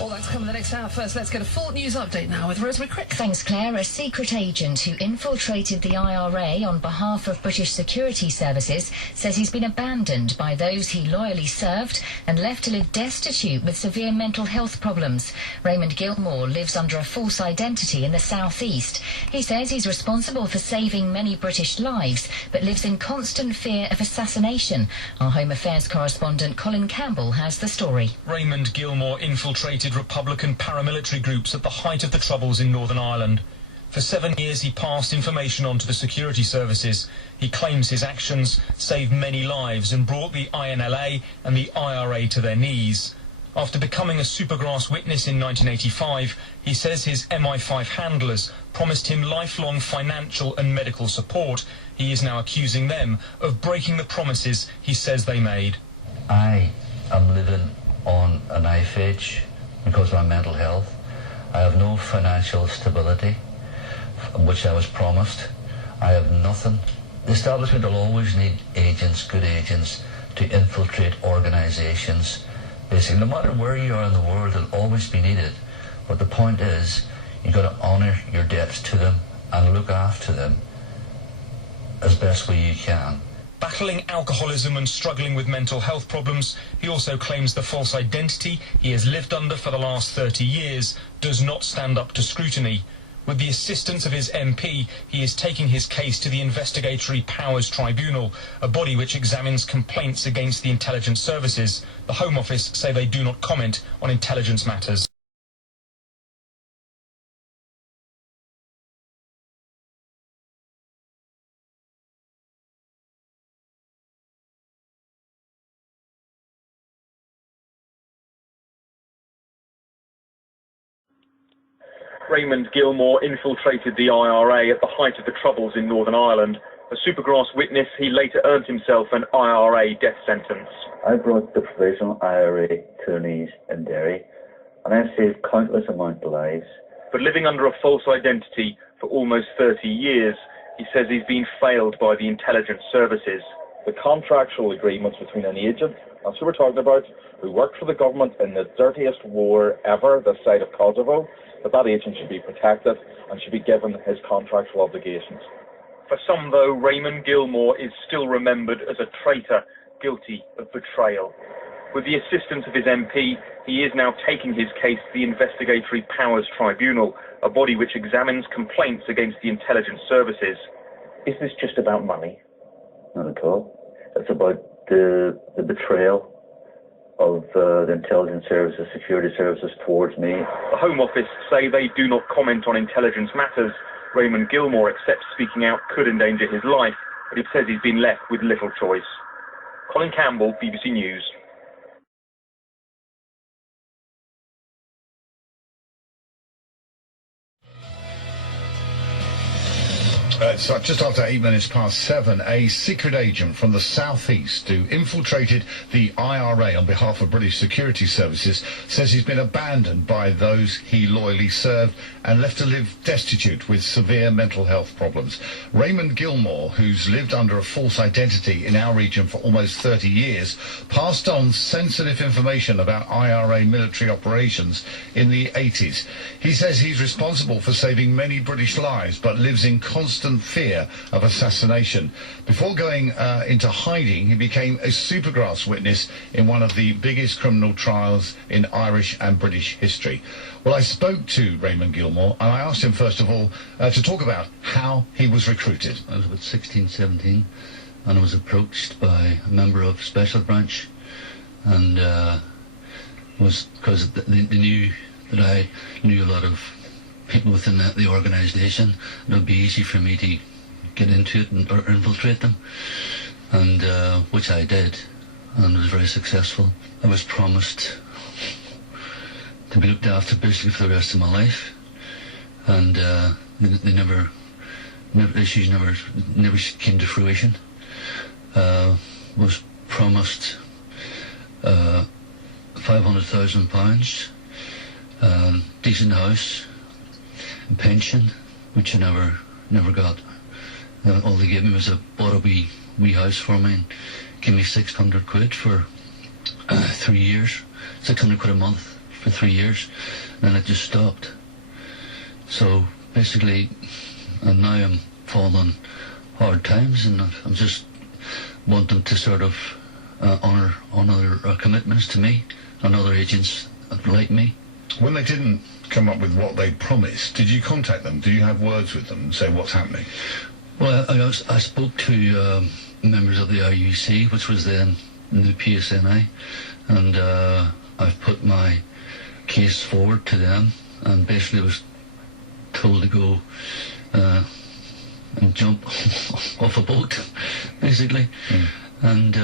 All that's coming the next hour. First, let's get a full news update now with Rosemary Crick. Thanks, Claire. A secret agent who infiltrated the IRA on behalf of British security services says he's been abandoned by those he loyally served and left to live destitute with severe mental health problems. Raymond Gilmour lives under a false identity in the southeast. He says he's responsible for saving many British lives, but lives in constant fear of assassination. Our Home Affairs correspondent Colin Campbell has the story. Raymond Gilmour infiltrated Republican paramilitary groups at the height of the Troubles in Northern Ireland. For 7 years he passed information on to the security services. He claims his actions saved many lives and brought the INLA and the IRA to their knees. After becoming a Supergrass witness in 1985, he says his MI5 handlers promised him lifelong financial and medical support. He is now accusing them of breaking the promises he says they made. I am living on a knife edge because of my mental health. I have no financial stability, which I was promised. I have nothing. The establishment will always need agents, good agents, to infiltrate organisations. Basically, no matter where you are in the world, they'll always be needed. But the point is, you've got to honour your debts to them and look after them as best way you can. Battling alcoholism and struggling with mental health problems, he also claims the false identity he has lived under for the last 30 years does not stand up to scrutiny. With the assistance of his MP, he is taking his case to the Investigatory Powers Tribunal, a body which examines complaints against the intelligence services. The Home Office say they do not comment on intelligence matters. Raymond Gilmour infiltrated the IRA at the height of the Troubles in Northern Ireland. A Supergrass witness, he later earned himself an IRA death sentence. I brought the provisional IRA to their knees in Derry, and I've saved countless amount of lives. But living under a false identity for almost 30 years, he says he's been failed by the intelligence services. The contractual agreements between an agent, that's who we're talking about, who worked for the government in the dirtiest war ever, this side of Kosovo, that agent should be protected and should be given his contractual obligations. For some, though, Raymond Gilmour is still remembered as a traitor guilty of betrayal. With the assistance of his MP, he is now taking his case to the Investigatory Powers Tribunal, a body which examines complaints against the intelligence services. Is this just about money? Not at all. It's about the betrayal of the intelligence services, security services towards me. The Home Office say they do not comment on intelligence matters. Raymond Gilmour accepts speaking out could endanger his life, but he says he's been left with little choice. Colin Campbell, BBC News. So just after 7:08, a secret agent from the southeast who infiltrated the IRA on behalf of British security services says he's been abandoned by those he loyally served and left to live destitute with severe mental health problems. Raymond Gilmour, who's lived under a false identity in our region for almost 30 years, passed on sensitive information about IRA military operations in the 80s. He says he's responsible for saving many British lives, but lives in constant fear of assassination. Before going into hiding, he became a Supergrass witness in one of the biggest criminal trials in Irish and British history. Well, I spoke to Raymond Gilmour and I asked him first of all to talk about how he was recruited. I was about 16, 17 and I was approached by a member of Special Branch, and was because they knew that I knew a lot of people within the organisation. It would be easy for me to get into it or infiltrate them, and which I did, and was very successful. I was promised to be looked after basically for the rest of my life, and issues never came to fruition. Was promised £500,000, decent house, pension, which I never got. All they gave me was bought a wee house for me and gave me 600 quid for 3 years, 600 quid a month for 3 years, and it just stopped. So basically, and now I'm falling on hard times, and I'm just wanting to sort of honour their commitments to me and other agents like me. When they didn't come up with what they promised, did you contact them? Do you have words with them and say what's happening? Well, I spoke to members of the IUC, which was then the PSNI, and I've put my case forward to them, and basically was told to go and jump off a boat, basically. And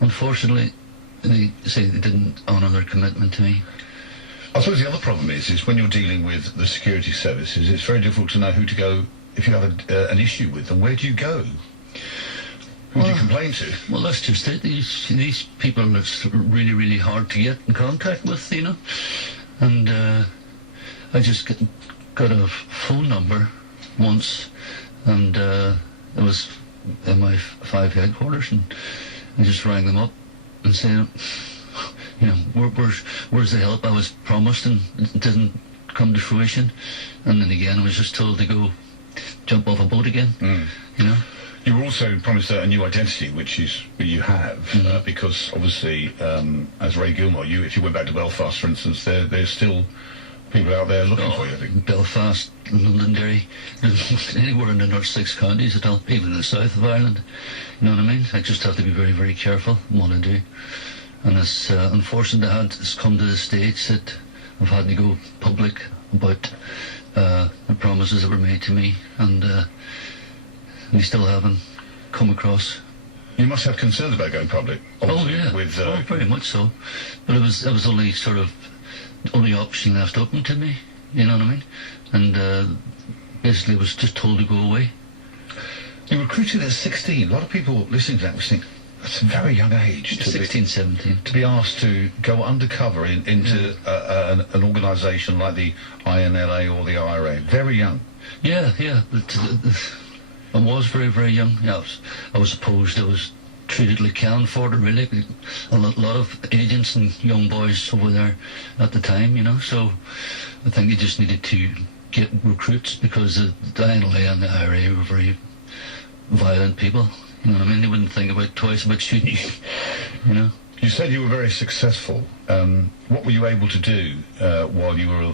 unfortunately, they say they didn't honour their commitment to me. I suppose the other problem is when you're dealing with the security services, it's very difficult to know who to go if you have an issue with them. Where do you go? Who do you complain to? Well, that's just it. These people, it's really, really hard to get in contact with, you know. And I just got a phone number once, and it was MI5 headquarters, and I just rang them up and said, you know, where's the help I was promised, and it didn't come to fruition. And then again, I was just told to go jump off a boat again, you know. You were also promised a new identity, which you have, because obviously, as Ray Gilmour, if you went back to Belfast, for instance, there's still people out there looking for you, I think. Belfast, Londonderry, anywhere in the North 6 counties, even in the south of Ireland, you know what I mean? I just have to be very, very careful what I do. And it's unfortunate it's come to the stage that I've had to go public about the promises that were made to me, and we still haven't come across. You must have concerns about going public. Oh yeah, with, very much so. But it was only sort of the only option left open to me. You know what I mean? And basically, was just told to go away. You recruited at 16. A lot of people listening to that was thinking, that's a very young age. 16, 17. To be asked to go undercover into an organisation like the INLA or the IRA. Very young. Yeah. I was very, very young. Yeah, I was opposed. I was treated like cannon fodder, really. A lot of agents and young boys over there at the time, you know. So I think you just needed to get recruits, because the INLA and the IRA were very violent people. You know what I mean? They wouldn't think twice about shooting you, you know. You said you were very successful. What were you able to do while you were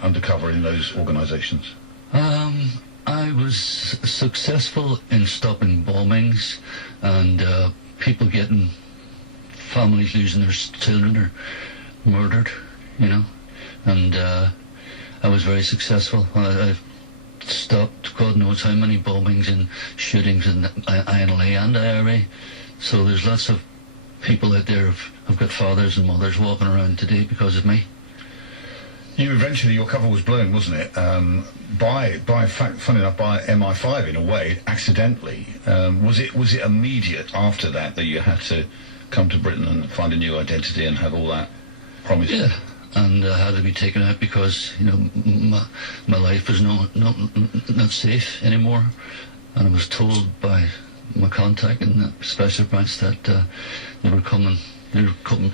undercover in those organisations? I was successful in stopping bombings and people getting, families losing their children or murdered, you know. And I was very successful. I stopped God knows how many bombings and shootings in the INLA and IRA. So there's lots of people out there who've got fathers and mothers walking around today because of me. Your cover was blown, wasn't it? Funny enough, by MI5 in a way, accidentally. Was it immediate after that you had to come to Britain and find a new identity and have all that promised? Yeah, and I had to be taken out because, you know, my life was not safe anymore. And I was told by my contact in the special branch that they were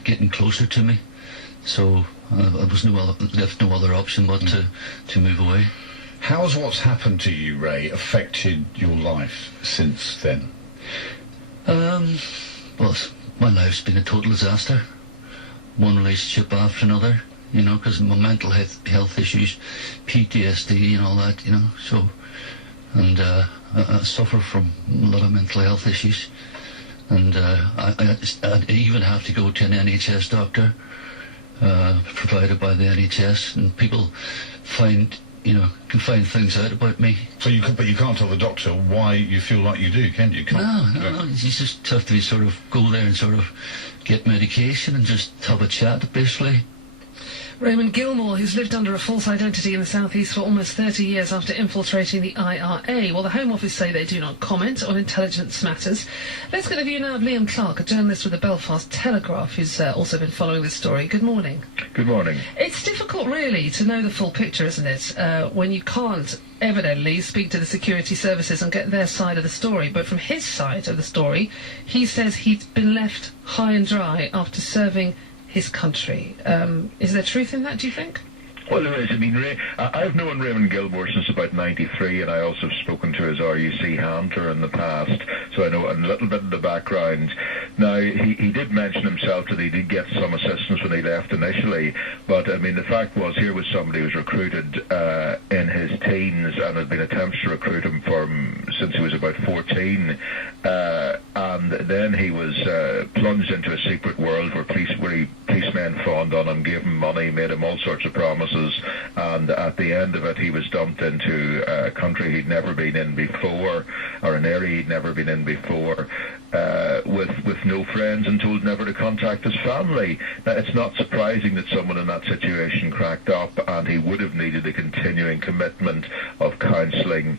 getting closer to me. So I was left no other option but to move away. How has what's happened to you, Ray, affected your life since then? Well, my life's been a total disaster. One relationship after another, you know, because of my mental health issues, PTSD and all that, you know. So, and I suffer from a lot of mental health issues, and I even have to go to an NHS doctor. Provided by the NHS, and people can find things out about me. So but you can't tell the doctor why you feel like you do, can you? No. You just have to sort of go there and sort of get medication and just have a chat, basically. Raymond Gilmour, who's lived under a false identity in the southeast for almost 30 years after infiltrating the IRA. Well, the Home Office say they do not comment on intelligence matters. Let's get a view now of Liam Clark, a journalist with the Belfast Telegraph, who's also been following this story. Good morning. Good morning. It's difficult, really, to know the full picture, isn't it, when you can't evidently speak to the security services and get their side of the story. But from his side of the story, he says he's been left high and dry after serving his country. Is there truth in that, do you think? Well, there is. I mean, I've known Raymond Gilmour since about '93, and I also have spoken to his RUC handler in the past, so I know a little bit of the background. Now, he did mention himself that he did get some assistance when he left initially, but, I mean, the fact was, here was somebody who was recruited in his teens, and had been attempts to recruit him since he was about 14, and then he was plunged into a secret world where policemen fawned on him, gave him money, made him all sorts of promises, and at the end of it he was dumped into a country he'd never been in before, or an area he'd never been in before, with no friends, and told never to contact his family. Now, it's not surprising that someone in that situation cracked up, and he would have needed a continuing commitment of counselling,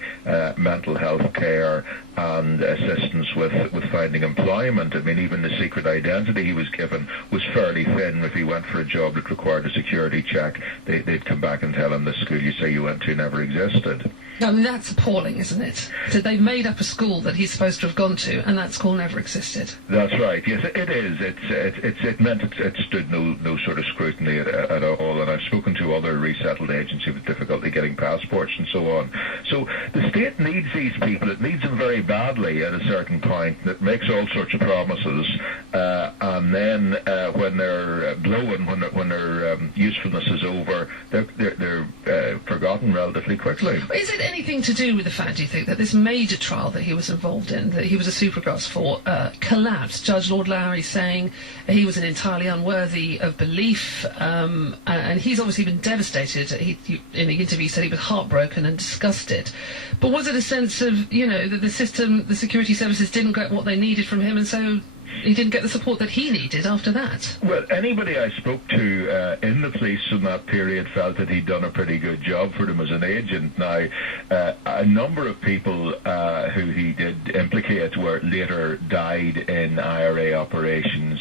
mental health care, and assistance with finding employment. I mean, even the secret identity he was given was fairly thin. If he went for a job that required a security check, they'd come back and tell him the school you say you went to never existed. I mean, that's appalling, isn't it? So they've made up a school that he's supposed to have gone to, and that school never existed. That's right. Yes, it is. It meant it stood no sort of scrutiny at all. And I've spoken to other resettled agencies with difficulty getting passports and so on. So the state needs these people. It needs them very badly at a certain point. It makes all sorts of promises, and then when they're blown, when their usefulness is over, they're forgotten relatively quickly. Is it anything to do with the fact, do you think, that this major trial that he was involved in, that he was a supergrass for, collapsed? Judge Lord Lowry saying he was entirely unworthy of belief, and he's obviously been devastated. He in the interview said he was heartbroken and disgusted. But was it a sense of, that the system, the security services didn't get what they needed from him, and so he didn't get the support that he needed after that? Well, anybody I spoke to in the police in that period felt that he'd done a pretty good job for them as an agent. Now, a number of people who he did implicate later died in IRA operations,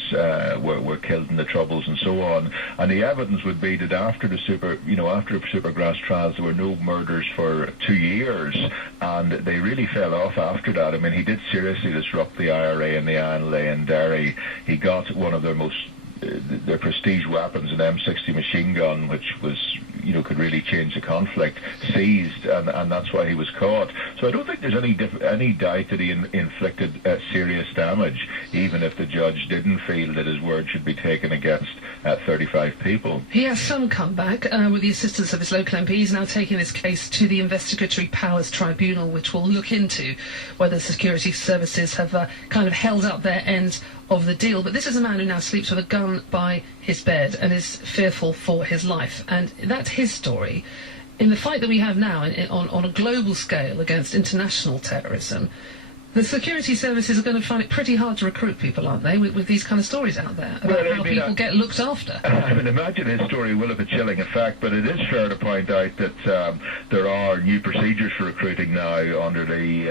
were killed in the Troubles and so on. And the evidence would be that after the Supergrass trials, there were no murders for 2 years, and they really fell off after that. I mean, he did seriously disrupt the IRA and the INLA in Derry. He got one of their prestige weapons, an M60 machine gun, which was, could really change the conflict, seized, and that's why he was caught. So I don't think there's any doubt that he inflicted serious damage, even if the judge didn't feel that his word should be taken against 35 people. He has some comeback with the assistance of his local MP. He's now taking his case to the Investigatory Powers Tribunal, which will look into whether security services have kind of held up their end of the deal. But this is a man who now sleeps with a gun by his bed and is fearful for his life. And that's his story. In the fight that we have now on a global scale against international terrorism, the security services are going to find it pretty hard to recruit people, aren't they, with these kind of stories out there about how people get looked after? I mean, imagine his story will have a chilling effect, but it is fair to point out that there are new procedures for recruiting now under the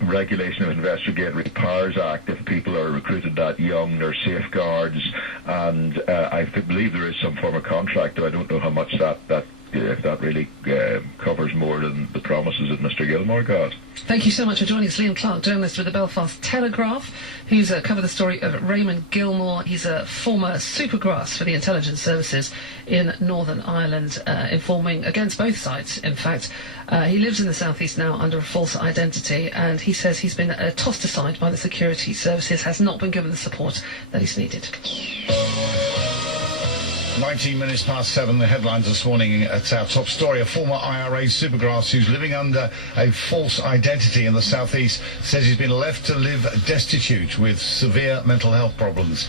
Regulation of Investigatory Powers Act. If people are recruited that young, there are safeguards, and I believe there is some form of contract, though I don't know how much if that really covers more than the promises that Mr. Gilmour got. Thank you so much for joining us, Liam Clark, journalist with the Belfast Telegraph, who's covered the story of Raymond Gilmour. He's a former supergrass for the intelligence services in Northern Ireland, informing against both sides, in fact. He lives in the southeast now under a false identity, and he says he's been tossed aside by the security services, has not been given the support that he's needed. 19 minutes past 7, the headlines this morning at our top story. A former IRA supergrass who's living under a false identity in the southeast says he's been left to live destitute with severe mental health problems.